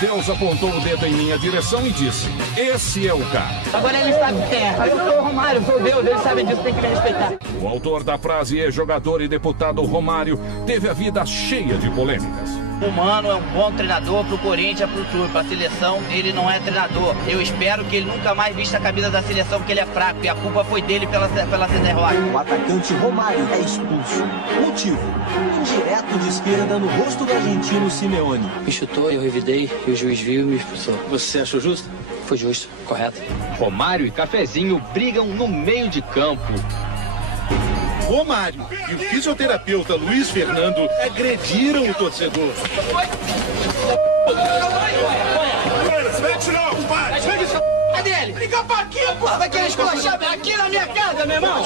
Deus apontou o dedo em minha direção e disse: esse é o cara. Agora ele sabe quem é. Eu sou o Romário, sou Deus, ele sabe disso, tem que me respeitar. O autor da frase é jogador e deputado Romário, teve a vida cheia de polêmicas. O Mano é um bom treinador pro Corinthians, pro clube, pra seleção, ele não é treinador. Eu espero que ele nunca mais vista a camisa da seleção, porque ele é fraco e a culpa foi dele pela derrota. O atacante Romário é expulso. Motivo: indireto de esquerda no rosto do argentino Simeone. Me chutou, eu revidei e o juiz viu e me expulsou. Você achou justo? Foi justo, correto. Romário e Cafezinho brigam no meio de campo. Romário e o fisioterapeuta Luiz Fernando agrediram o torcedor. Cadê ele? Liga pra aqui, porra! Vai querer esculachar aqui na minha casa, meu irmão?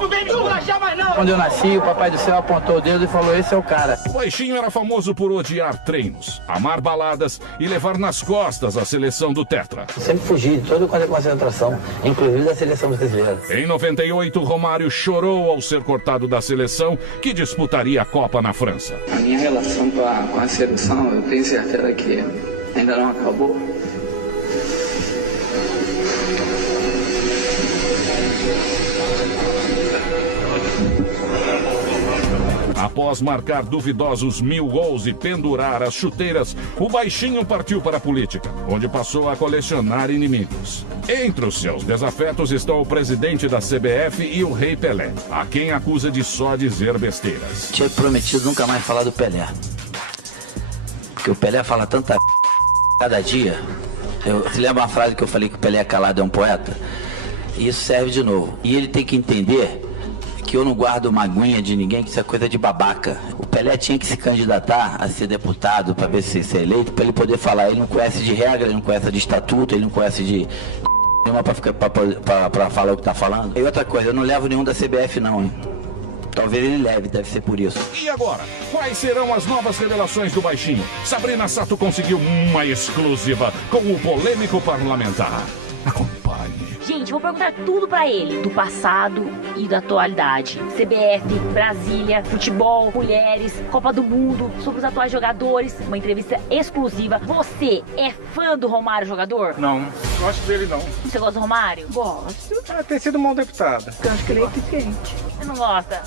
Não vem me esculachar mais, não! Quando eu nasci, o papai do céu apontou o dedo e falou: esse é o cara. O Baixinho era famoso por odiar treinos, amar baladas e levar nas costas a seleção do Tetra. Eu sempre fugi de toda a concentração, inclusive da seleção brasileira. Em 98, Romário chorou ao ser cortado da seleção que disputaria a Copa na França. A minha relação com a seleção, eu tenho certeza que ainda não acabou. Após marcar duvidosos 1000 gols e pendurar as chuteiras, o Baixinho partiu para a política, onde passou a colecionar inimigos. Entre os seus desafetos estão o presidente da CBF e o Rei Pelé, a quem acusa de só dizer besteiras. Tinha prometido nunca mais falar do Pelé. Porque o Pelé fala tanta cada dia. Você lembra uma frase que eu falei que o Pelé calado é um poeta? E isso serve de novo. E ele tem que entender que eu não guardo maguinha de ninguém, que isso é coisa de babaca. O Pelé tinha que se candidatar a ser deputado para ver se ser eleito, para ele poder falar. Ele não conhece de regra, ele não conhece de estatuto, ele não conhece de nenhuma para falar o que tá falando. E outra coisa, eu não levo nenhum da CBF não, hein? Talvez ele leve, deve ser por isso. E agora, quais serão as novas revelações do Baixinho? Sabrina Sato conseguiu uma exclusiva com o polêmico parlamentar. Acompanhe. Gente, vou perguntar tudo pra ele, do passado e da atualidade. CBF, Brasília, futebol, mulheres, Copa do Mundo, sobre os atuais jogadores. Uma entrevista exclusiva. Você é fã do Romário jogador? Não, não gosto dele não. Você gosta do Romário? Gosto. Tem sido um bom deputado. Eu acho que ele é eficiente. Você não gosta?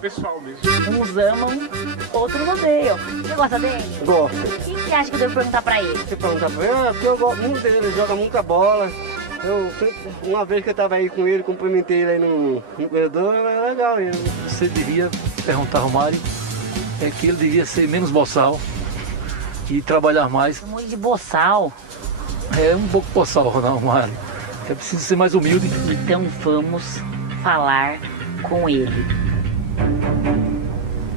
Pessoal mesmo. Uns amam, outros odeiam. Você gosta dele? Gosto. O que você acha que eu devo perguntar pra ele? Você perguntar pra ele? Porque eu gosto muito dele, ele joga muita bola. Uma vez que eu tava aí com ele, cumprimentei ele aí no corredor, é legal ele. Você devia perguntar ao Romário que ele devia ser menos boçal e trabalhar mais. Muito de boçal. É um pouco boçal, Romário. É preciso ser mais humilde. Então vamos falar com ele.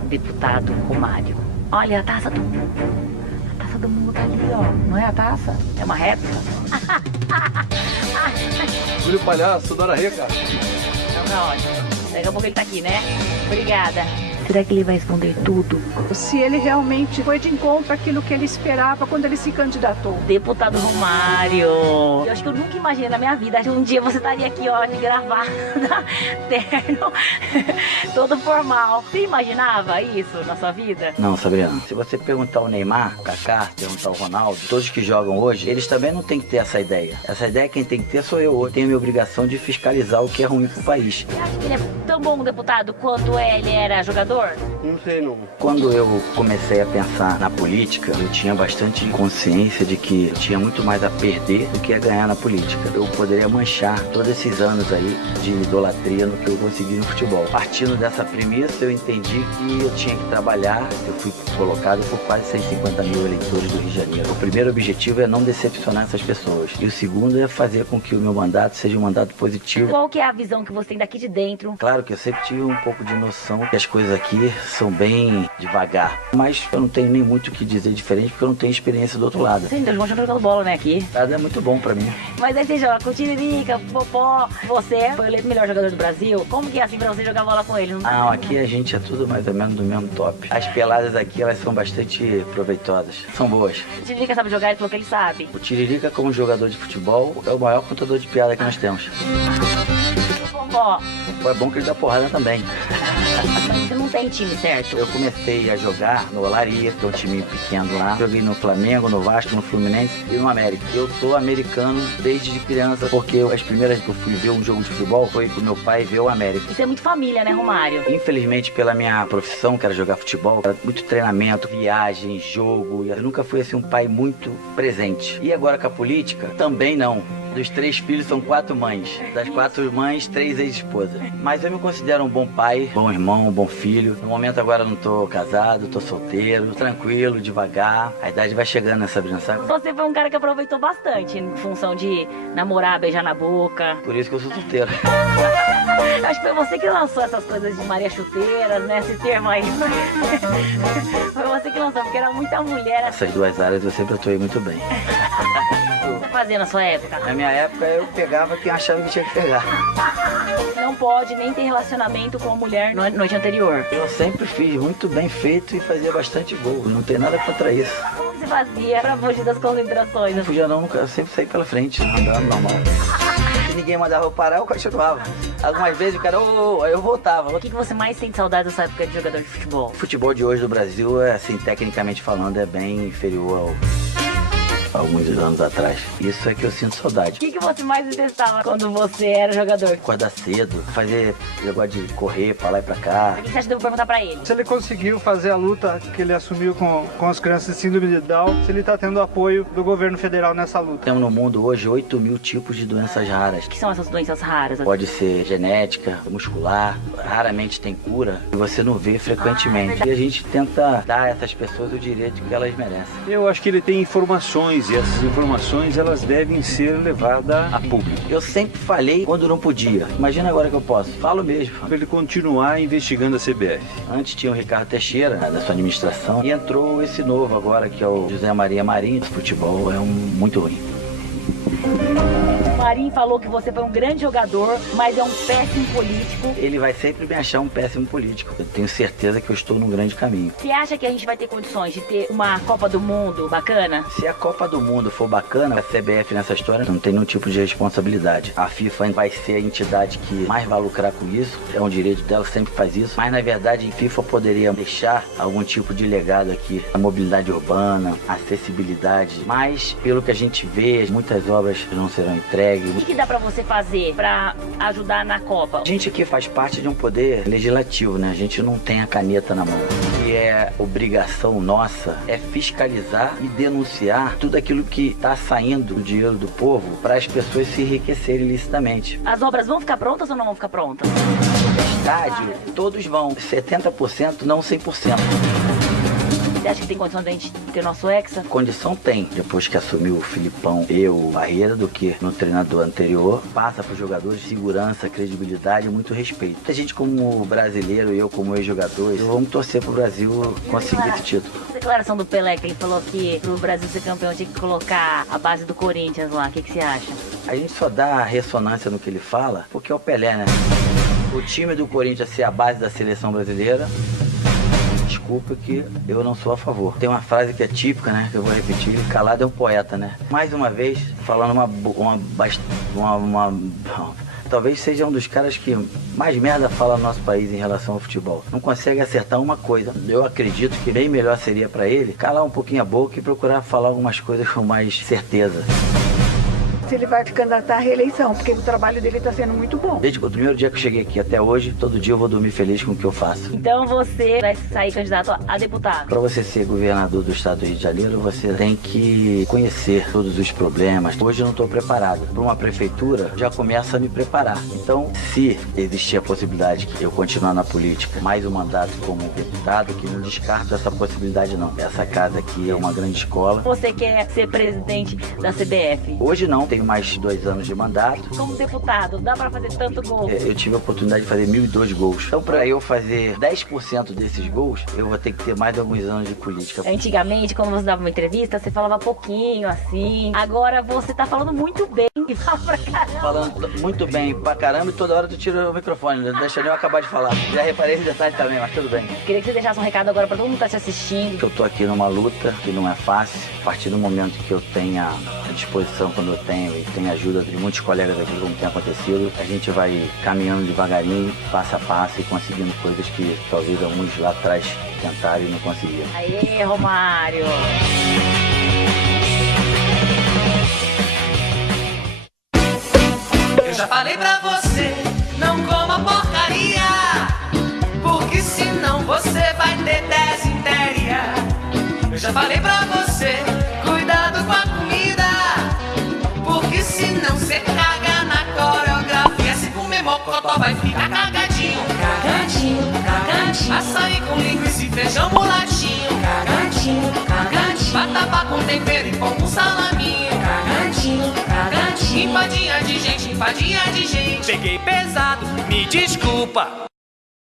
O deputado Romário. Olha a taça do mundo. A taça do mundo tá ali, ó. Não é a taça? É uma réplica. Júlio Palhaço, Dora Rê, cara. Então tá ótimo. Daqui a pouco ele tá aqui, né? Obrigada. Será que ele vai responder tudo? Se ele realmente foi de encontro àquilo que ele esperava quando ele se candidatou. Deputado Romário, eu acho que eu nunca imaginei na minha vida que um dia você estaria aqui, ó, de gravata, terno, todo formal. Você imaginava isso na sua vida? Não, Sabrina. Se você perguntar ao Neymar, o Kaká, perguntar ao Ronaldo, todos que jogam hoje, eles também não têm que ter essa ideia. Essa ideia quem tem que ter sou eu. Eu tenho a minha obrigação de fiscalizar o que é ruim pro país. Você acha que ele é tão bom deputado quanto ele era jogador? Não sei não. Quando eu comecei a pensar na política, eu tinha bastante consciência de que eu tinha muito mais a perder do que a ganhar na política. Eu poderia manchar todos esses anos aí de idolatria no que eu consegui no futebol. Partindo dessa premissa, eu entendi que eu tinha que trabalhar. Eu fui colocado por quase 150 mil eleitores do Rio de Janeiro. O primeiro objetivo é não decepcionar essas pessoas. E o segundo é fazer com que o meu mandato seja um mandato positivo. Qual que é a visão que você tem daqui de dentro? Claro que eu sempre tive um pouco de noção que as coisas aqui são bem devagar. Mas eu não tenho nem muito o que dizer diferente, porque eu não tenho experiência do outro lado. Você ainda joga jogando bola, né, aqui? Nada é muito bom pra mim. Mas aí você joga com Tiririca, Popó, você foi eleito o melhor jogador do Brasil. Como que é assim pra você jogar bola com ele? Não, aqui a gente é tudo mais ou menos do mesmo top. As peladas aqui, elas são bastante proveitosas. São boas. O Tiririca sabe jogar, ele falou que ele sabe. O Tiririca, como jogador de futebol, é o maior contador de piada que nós temos. Popó. É bom que ele dá porrada também. Você não tem time, certo? Eu comecei a jogar no Olaria, que é um time pequeno lá. Joguei no Flamengo, no Vasco, no Fluminense e no América. Eu sou americano desde criança, porque as primeiras que eu fui ver um jogo de futebol foi pro meu pai ver o América. Isso é muito família, né, Romário? Infelizmente, pela minha profissão, que era jogar futebol, era muito treinamento, viagem, jogo. Eu nunca fui assim um pai muito presente. E agora com a política, também não. Dos 3 filhos são 4 mães. Das 4 mães, 3 ex-esposas. Mas eu me considero um bom pai, bom irmão, um bom filho. No momento agora eu não tô casado, tô solteiro, tranquilo, devagar. A idade vai chegando, né, Sabrina, sabe? Você foi um cara que aproveitou bastante em função de namorar, beijar na boca. Por isso que eu sou solteiro. Acho que foi você que lançou essas coisas de Maria Chuteiras, né? Esse termo aí. Foi você que lançou, porque era muita mulher. Essas 2 áreas eu sempre atuei muito bem. O que você fazia na sua época? Na minha época eu pegava quem achava que tinha que pegar. Não pode nem ter relacionamento com a mulher na noite anterior. Eu sempre fiz muito bem feito e fazia bastante gol. Não tem nada contra isso. Como você fazia pra fugir das concentrações? Não fugia não, eu sempre saí pela frente, andando normal. Se ninguém mandava eu parar, eu continuava. Algumas vezes o cara, eu voltava. O que você mais sente saudade dessa época de jogador de futebol? O futebol de hoje do Brasil, assim, tecnicamente falando, é bem inferior alguns anos atrás. Isso é que eu sinto saudade. O que você mais detestava quando você era jogador? Acordar cedo, fazer negócio de correr pra lá e pra cá. O que você acha que eu vou perguntar pra ele? Se ele conseguiu fazer a luta que ele assumiu com as crianças de síndrome de Down, se ele tá tendo apoio do governo federal nessa luta. Temos no mundo hoje 8 mil tipos de doenças raras. O que são essas doenças raras? Pode ser genética, muscular, raramente tem cura e você não vê frequentemente. E a gente tenta dar a essas pessoas o direito que elas merecem. Eu acho que ele tem informações e essas informações elas devem ser levadas a público. Eu sempre falei quando não podia. Imagina agora que eu posso. Falo mesmo. Para ele continuar investigando a CBF. Antes tinha o Ricardo Teixeira, da sua administração, e entrou esse novo agora, que é o José Maria Marinho. O futebol é muito ruim. O Marinho falou que você foi um grande jogador, mas é um péssimo político. Ele vai sempre me achar um péssimo político. Eu tenho certeza que eu estou num grande caminho. Você acha que a gente vai ter condições de ter uma Copa do Mundo bacana? Se a Copa do Mundo for bacana, a CBF nessa história não tem nenhum tipo de responsabilidade. A FIFA vai ser a entidade que mais vai lucrar com isso. É um direito dela, sempre faz isso. Mas na verdade a FIFA poderia deixar algum tipo de legado aqui. A mobilidade urbana, a acessibilidade. Mas pelo que a gente vê, muitas obras não serão entregues. O que dá pra você fazer pra ajudar na Copa? A gente aqui faz parte de um poder legislativo, né? A gente não tem a caneta na mão. O que é obrigação nossa é fiscalizar e denunciar tudo aquilo que tá saindo do dinheiro do povo para as pessoas se enriquecerem ilicitamente. As obras vão ficar prontas ou não vão ficar prontas? Estádio, todos vão. 70%, não 100%. Você acha que tem condição de a gente ter nosso Hexa? Condição tem. Depois que assumiu o Filipão, o Barreira, do que no treinador anterior, passa para os jogadores segurança, credibilidade e muito respeito. A gente como brasileiro, eu como ex-jogador, vamos torcer para o Brasil conseguir esse título. A declaração do Pelé, que ele falou que para o Brasil ser campeão tinha que colocar a base do Corinthians lá. O que você acha? A gente só dá ressonância no que ele fala porque é o Pelé, né? O time do Corinthians ser a base da seleção brasileira, desculpa que eu não sou a favor. Tem uma frase que é típica, né? Que eu vou repetir, calado é um poeta, né? Mais uma vez, falando talvez seja um dos caras que mais merda fala no nosso país em relação ao futebol. Não consegue acertar uma coisa. Eu acredito que bem melhor seria para ele calar um pouquinho a boca e procurar falar algumas coisas com mais certeza. Se ele vai candidatar à reeleição, porque o trabalho dele está sendo muito bom. Desde o primeiro dia que eu cheguei aqui até hoje, todo dia eu vou dormir feliz com o que eu faço. Então você vai sair candidato a deputado? Para você ser governador do estado do Rio de Janeiro, você tem que conhecer todos os problemas. Hoje eu não estou preparado. Para uma prefeitura, já começa a me preparar. Então, se existir a possibilidade de eu continuar na política, mais um mandato como deputado, que não descarto essa possibilidade não. Essa casa aqui é uma grande escola. Você quer ser presidente da CBF? Hoje não, tenho mais 2 anos de mandato. Como deputado, dá pra fazer tanto gol? Eu tive a oportunidade de fazer 1.002 gols. Então, para eu fazer 10% desses gols, eu vou ter que ter mais de alguns anos de política. Antigamente, quando você dava uma entrevista, você falava pouquinho, assim. Agora você tá falando muito bem e fala pra caramba. Falando muito bem pra caramba e toda hora tu tira o microfone. Não deixa nem eu acabar de falar. Já reparei esse detalhe também, mas tudo bem. Queria que você deixasse um recado agora pra todo mundo que tá te assistindo. Eu tô aqui numa luta que não é fácil. A partir do momento que eu tenha a disposição, quando eu tenho e tem ajuda de muitos colegas aqui, como tem acontecido. A gente vai caminhando devagarinho, passo a passo e conseguindo coisas que talvez alguns lá atrás tentaram e não conseguiram. Aê, Romário! Eu já falei pra você, não coma porcaria, porque senão você vai ter desinteria. Eu já falei pra você, cuidado com a comida, porque senão você caga na coreografia. Se comer mocotó vai ficar cagadinho, cagadinho, cagadinho. Açaí com linguiça e feijão mulatinho, cagadinho, cagadinho. Vatapá com tempero e pão com salaminho, cagadinho, cagadinho. Empadinha de gente, empadinha de gente. Peguei pesado, me desculpa.